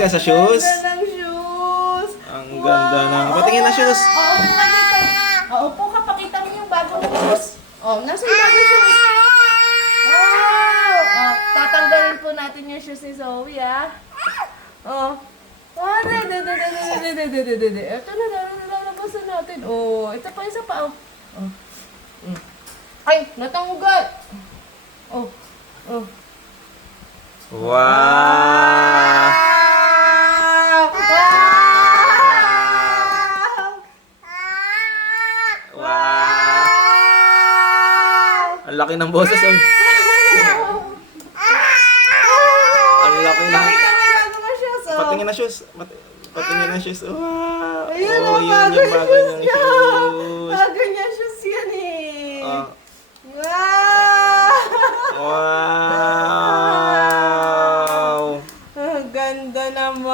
ka sa shoes? Ang ganda ng shoes. Ang ganda na. Patingin na shoes. Oo, upo ka dito. Oo, upo ka. Pakita mo yung bagong shoes. Oh, nasa yung bagong shoes. Wow! Oh, tatanggalin po natin yung shoes ni Zoe, ah. Oh. Ah, ito na, lalabasan natin. Oh, ito pa, isa pa. Oh. Oh. Ay, natanggal. Oh. Oh. Wow! Wow! Wow! Ang laki ng boses, oh. Ang laki ng... Patingin na shoes. Patingin na shoes. Wow! Ayun, Oh, yun yung bago niyang shoes. Bago niya shoes yan eh. Oh. Wow! Wow! Ang ganda naman.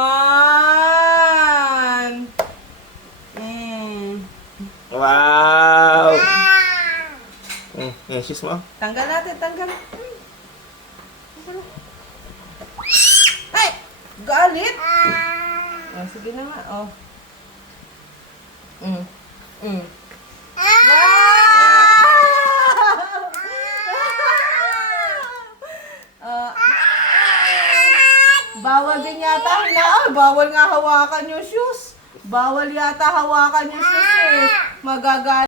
Wow! Yan, shoes mo. Tanggal natin, tanggal. Ay! Galit! Oh, sige na nga. Oh. Wow! Bawal din yata bawal nga hawakan yung shoes. Bawal yata hawakan yung shoes eh. Magagalit.